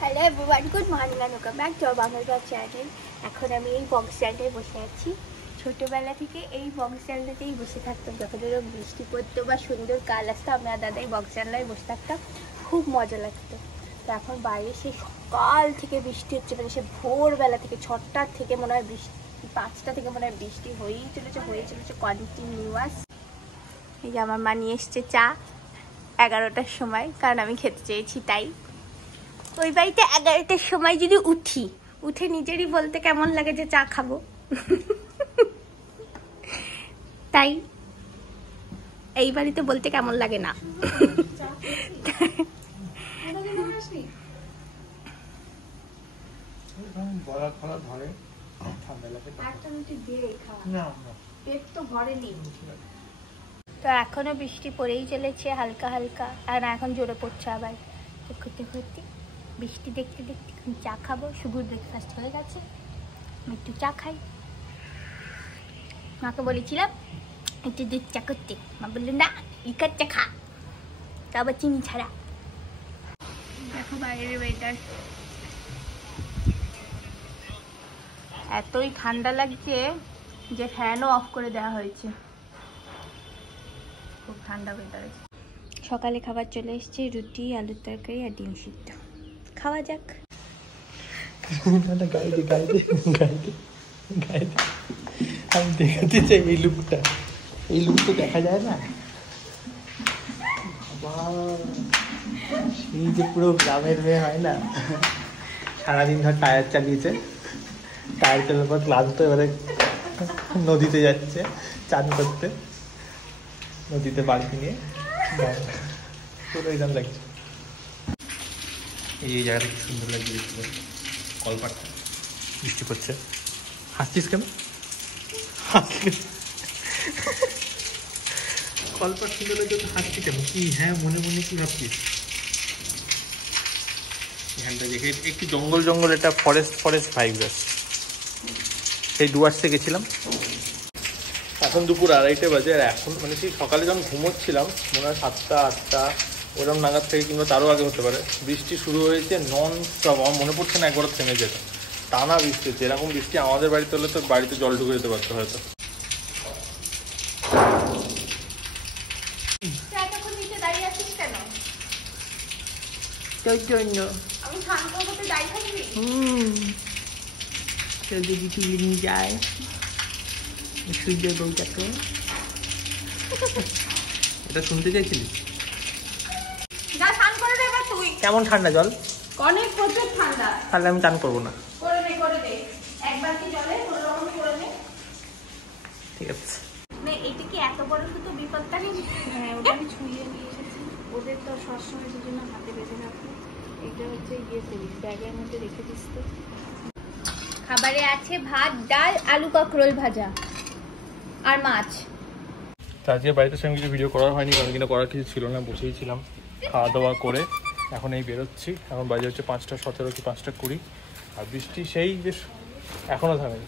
Hello everyone, good morning and welcome back to our Bangla channel. এখন আমি এই box স্ট্যান্ডে বসে আছি। ছোটোবেলা থেকে এই বক্স স্ট্যান্ডেতেই বসে থাকতাম, যখন এরকম বৃষ্টি পড়তো বা সুন্দর কাল আসতো আমরা দাদা এই বক্স স্ট্যান্ডে বসে থাকতাম, খুব মজা লাগতো। তো এখন বাইরে সে সকাল থেকে বৃষ্টি হচ্ছে, মানে সে ভোরবেলা থেকে 6টার থেকে মনে হয় বৃষ্টি, 5টা থেকে মনে হয় বৃষ্টি হয়েই চলেছে কন্টিনিউয়াস। এই যে আমার মা নিয়ে এসছে চা 11টার সময়, কারণ আমি খেতে চেয়েছি তাই। ওই বাড়িতে 11টার সময় যদি উঠে নিজেরই বলতে কেমন লাগে যে চা খাবো, তাই এই বাড়িতে বলতে কেমন লাগে না। তো এখনো বৃষ্টি পড়েই চলেছে হালকা হালকা, আর এখন জোরে পড়ছে আবার। করতে বৃষ্টি দেখতে চা খাবো। শুভর ব্রেকফাস্ট হয়ে গেছে, আমি একটু চা খাই। মাকে বলেছিলাম একটু দুধ চা করতে, মা বললো না লিকার চা খা, তা আবার চিনি ছাড়া। দেখো বাইরের ওয়েদার, এতই ঠান্ডা লাগছে যে ফ্যানও অফ করে দেওয়া হয়েছে, খুব ঠান্ডা ওয়েদার আছে। সকালে খাবার চলে এসছে, রুটি, আলুর তরকারি আর ডিম সিদ্ধ। খাওয়া যাক। আমি দেখাতে চাই এই লুকটা দেখা যায় না। সেই যে পুরো গ্রামের মেয়ে হয় না, সারাদিন ধর টায়ার চালিয়েছে, টায়ার চালানোর পর ক্লান্ত, এবারে নদীতে যাচ্ছে চান করতে, নদীতে বালতি নিয়ে পুরো এরকম লাগছে। এই জায়গাটা কি সুন্দর লাগছে দেখতে, কলপাটটা বৃষ্টি পড়ছে। হাসছিস কেন? কলপাট সুন্দর লাগছে তো হাসছি কেন? কি হ্যাঁ মনে মনে কি ভাবছিস? এখানটা দেখে একটু জঙ্গল একটা ফরেস্ট ভাইব আছে। সেই ডুয়ার্সে গেছিলাম, এখন দুপুর 2:30 বাজে। আর এখন মানে সেই সকালে যখন ঘুমোচ্ছিলাম মনে হয় 7টা 8টা ওরকম নাগাদ থেকে, কিংবা তারও আগে হতে পারে, বৃষ্টি শুরু হয়েছে নন স্টপ। আমার মনে পড়ছে না একবার থেমে যেত, টানা বৃষ্টি হচ্ছে। এরকম বৃষ্টি আমাদের বাড়িতে হলে তো বাড়িতে জল ঢুকে যেতে পারতো হয়তো। যদি তুলে নিয়ে যায় সূর্যের বউটাকে, এটা শুনতে চাইছিলিস? কেমন ঠান্ডা জল? অনেক প্রচুর ঠান্ডা। তাহলে আমি চান করবো না। ঠিক আছে। এটা কি এত বড় শুধু বিপদটা নেই? হ্যাঁ, ওটা আমি ছুঁয়ে নিয়ে এসেছি। ওদের তো সবসময় সেজন্য হাতে বেঁধে রাখি। এটা হচ্ছে ব্যাগের মধ্যে রেখে দিস। তো খাবারে আছে ভাত, ডাল, আলু কাঁকরোল ভাজা আর মাছ। আজকে বাড়িতে সঙ্গে কিছু ভিডিও করা হয়নি, কারণ কিনা করার কিছু ছিল না, বসেই ছিলাম খাওয়া দাওয়া করে। এখন এই বেরোচ্ছি, এখন বাজে হচ্ছে 5টা 17 কি 5টা 20, আর বৃষ্টি সেই যে এখনো থামেনি।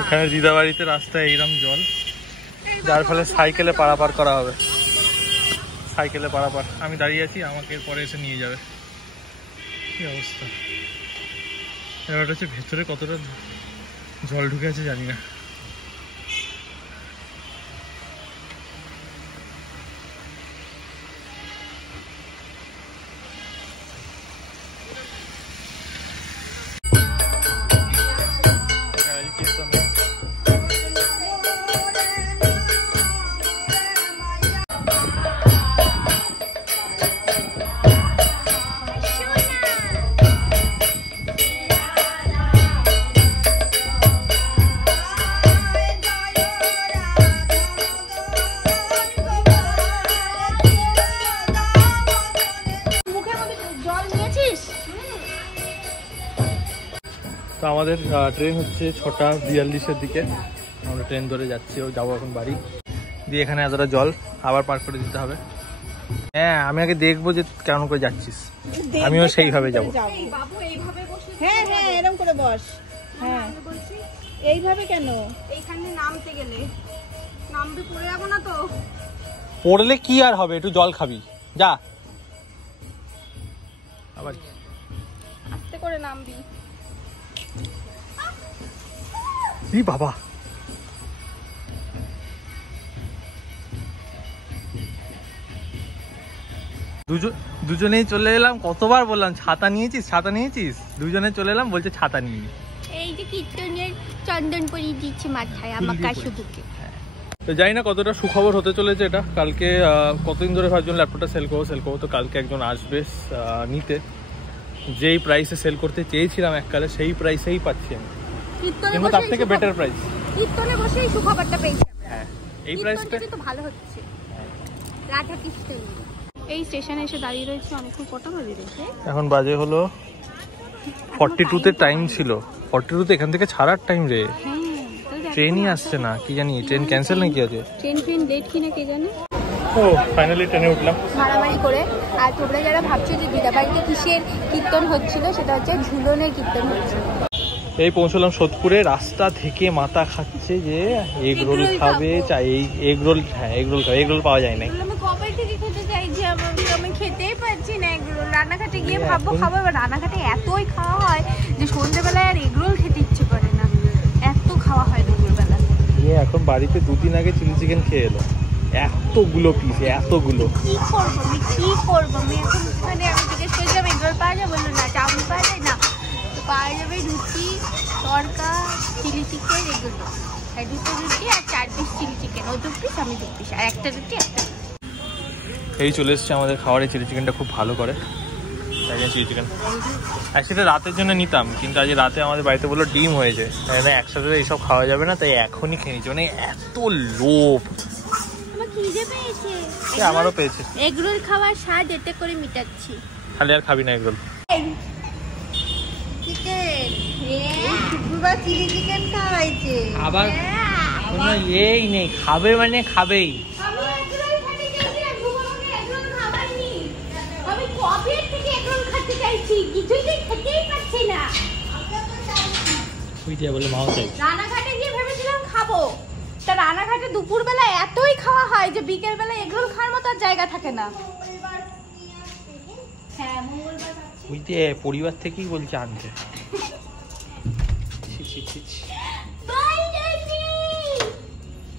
এখানে দিদা বাড়িতে রাস্তায় এইরকম জল, যার ফলে সাইকেলে পারাপার করা হবে। সাইকেলে পারাপার আমি দাঁড়িয়ে আছি, আমাকে পরে এসে নিয়ে যাবে। কি অবস্থা! এবার হচ্ছে ভেতরে কতটা জল ঢুকে আছে জানি না। তো আমাদের ট্রেন হচ্ছে 6:42-এর দিকে, আমরা ট্রেন ধরে যাচ্ছি, যাবো এখন বাড়ি। দিয়ে এখানে এতটা জল আবার পার করে দিতে হবে। হ্যাঁ, আমি আগে দেখবো যে কেমন করে যাচ্ছিস, আমিও সেইভাবে যাবো। হ্যাঁ হ্যাঁ, এরকম করে বস। হ্যাঁ, এইভাবে কেন? এইখানে নামতে গেলে নামতে পড়ে যাবো না তো? পড়লে কি আর হবে, একটু জল খাবি, যা। আবার আস্তে করে নামবি। ই বাবা, দুজনেই চলে এলাম। কতবার বললাম ছাতা নিয়েছিস, ছাতা নিয়েছিস, দুজনে চলে এলাম, বলছে ছাতা নিয়ে। এই যে কীর্তনের চন্দন পরিয়ে দিচ্ছে মাথায় আমার কাশুবুকে। তো জানি না কতটা সুখবর হতে চলেছে এটা। কালকে কতদিন ধরে ভাবছিলাম ল্যাপটপটা সেল করবো, তো কালকে একজন আসবে নিতে। যেই প্রাইসে সেল করতে চেয়েছিলাম এককালে, সেই প্রাইসেই পাচ্ছি আমি, কিন্তু তার থেকে বেটার প্রাইস। কীর্তনে বসেই সুখবরটা পেয়েছি। হ্যাঁ, এই প্রাইসটা তো ভালো হচ্ছে। রাধা কৃষ্ণ এই স্টেশনে এসে দাঁড়িয়ে রয়েছে অনেকক্ষণ। কটা বাজে রয়েছে এখন? বাজে হলো 42-তে টাইম ছিল। 42-তে এখান থেকে ছাড়ার টাইম রে। ট্রেনই আসছে না, কি জানি ট্রেন ক্যান্সেল নাকি আছে, ট্রেন লেট কিনা কে জানে। ও ফাইনালি ট্রেনে উঠলাম মারামারি করে। আর তোমরা যারা ভাবছো যে দিদাবাড়িতে কিসের কীর্তন হচ্ছিল, সেটা হচ্ছে ঝুলনের কীর্তন হচ্ছিল। এই পৌঁছলাম সোদপুরে। রাস্তা থেকে মাথা খাচ্ছে যে এগ রোল খাবে, চাই এই এগ রোল। হ্যাঁ, এগ রোল খাবে, এগ রোল পাওয়া যায় না। আমি কবে থেকে খেতে চাইছি, আমি খেতেই পাচ্ছি না এগুলো। রান্নাঘাটে গিয়ে ভাববো খাবো, এবার রান্নাঘাটে এতই খাওয়া হয় যে সন্ধ্যেবেলায় আর এগরোল খেতে ইচ্ছে করে না, এত খাওয়া হয় দুপুরবেলা। এখন বাড়িতে 2 দিন আগে চিলি চিকেন খেয়ে এলো, এতগুলো পিস, এতগুলো। কি করবো আমি এখন? মানে আমি জিজ্ঞেস করেছিলাম এগরোল পাওয়া যায়, বললো না। চাউমিন পাওয়া যায় না, তো পাওয়া যাবে রুটি, তড়কা, চিলি চিকেন, এগুলো। আর 2টো রুটি আর 4 পিস চিলি চিকেন। ও 2 পিস, আমি 2 পিস, আর একটা রুটি একটা। এই চলে এসছে আমাদের খাবারে। চিলি চিকেনটা খুব ভালো করে, তাই জন্য চিলি চিকেন। অ্যাকচুয়ালি রাতের জন্য নিতাম, কিন্তু আজ রাতে আমাদের বাড়িতে বললো ডিম হয়েছে, তাই না একসাথে এইসব খাওয়া যাবে না, তাই এখনই খেয়ে নিচ্ছি। মানে এত লোভ। আমার খিদে পেয়েছে। আমারও পেয়েছে। এগরোল খাওয়ার স্বাদ এতে করে মিটাচ্ছি। খালি আর খাবি না এগরোল? চিকেন, শুক্রবার চিলি চিকেন খাওয়া হয়েছে। আবার কোনো এই নেই, খাবে মানে খাবেই। আমি এগরোল খেতে চাইছি, আর ঘুমানোকে এগরোল খাওয়াইনি। আমি কবে থেকে এগরোল খেতে চাইছি, কিছুই তো খেতেই পাচ্ছি না। ওইটা বলে মাও চাই। রানাঘাটে গিয়ে ভেবেছিলাম খাবো, তা রানাঘাটে দুপুরবেলা এতই খাওয়া হয় যে বিকেল বেলা এগরোল খাওয়ার মতো আর জায়গা থাকে না। হ্যাঁ, মঙ্গলবার ওইতে পরিবার থেকেই বলছে আনতে।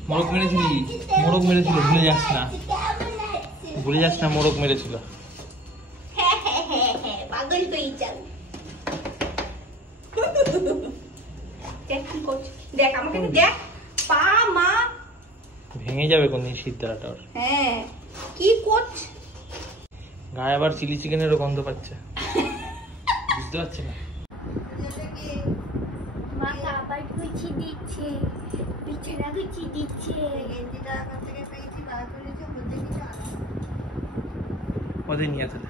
মোরগ মেরেছিলি, মোরগ মেরেছিল, ভুলে যাস না, ভুলে যাস না, মোরগ মেরেছিল। পাগল হয়ে যাও। দেখ কি করছিস, দেখ আমাকে দেখ। পা মা ভেঙে যাবে কোনদিন শীতদারাটা। হ্যাঁ, কি করছিস? গায়ে আবার চিলি চিকেনেরও গন্ধ পাচ্ছে, বুঝতে পারছি না। মা আবার গুছিয়ে দিচ্ছে, বিছানা গুছিয়ে দিচ্ছে। ওদের নিয়ে আসলে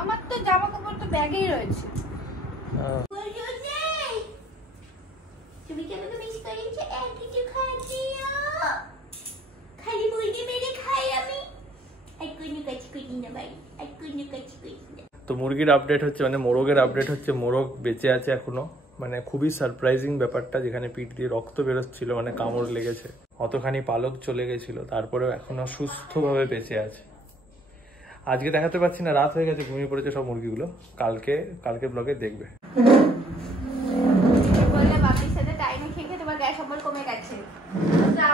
আমার তো জামা কাপড় তো ব্যাগেই রয়েছে। তুমি কি আমাকে মিস করেছো? এক কিছু খাচ্ছিও, খালি মুরগি মেরে খাই আমি। আর কোনো কাজ করি না ভাই, আর কোনো কাজ করি না। তো মুরগির আপডেট হচ্ছে, মানে মোরগের আপডেট হচ্ছে, মোরগ বেঁচে আছে এখনো। মানে খুবই সারপ্রাইজিং ব্যাপারটা, যেখানে পিঠ দিয়ে রক্ত বেরোচ্ছিল, মানে কামড় লেগেছে, অতখানি পালক চলে গেছিল, তারপরেও এখনো সুস্থভাবে বেঁচে আছে। আজকে দেখাতে পারছি না, রাত হয়ে গেছে, ঘুমিয়ে পড়েছে সব মুরগিগুলো। কালকে ব্লগে দেখবে। বললে বাপির সাথে টাইমে খেয়ে তোমার গ্যাস অম্বল কমে গেছে।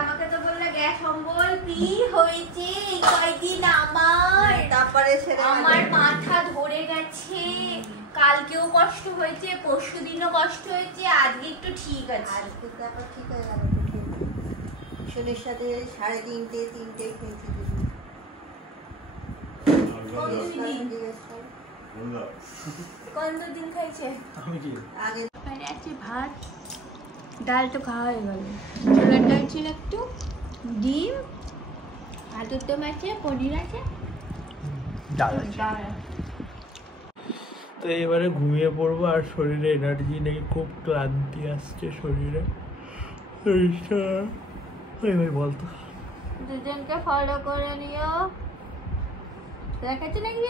আমাকে তো বললে গ্যাস অম্বল কি হয়েছে এই কয়দিন আমার, তারপরে আমার মাথা ধরে গেছে। কালকেও কষ্ট হয়েছে, পরশু দিনও কষ্ট হয়েছে, আজকে একটু ঠিক আছে। আজকে তারপর ঠিক হয়ে গেল। শনির সাথে 3:30 খেয়েছি। কতদিন খাইছে? আগে আছে ভাত, ডাল তো খাওয়া হয়ে গেল। ছোলার ডাল ছিল একটু, ডিম, আলুর দম আছে, পনির আছে, ডাল আছে। তো এবারে ঘুমিয়ে পড়বো, আর শরীরে এনার্জি নেই, খুব ক্লান্তি আসছে শরীরে। ভাই বলতো, দুজনকে ফলো করে নিও। দেখাচ্ছে নাকি?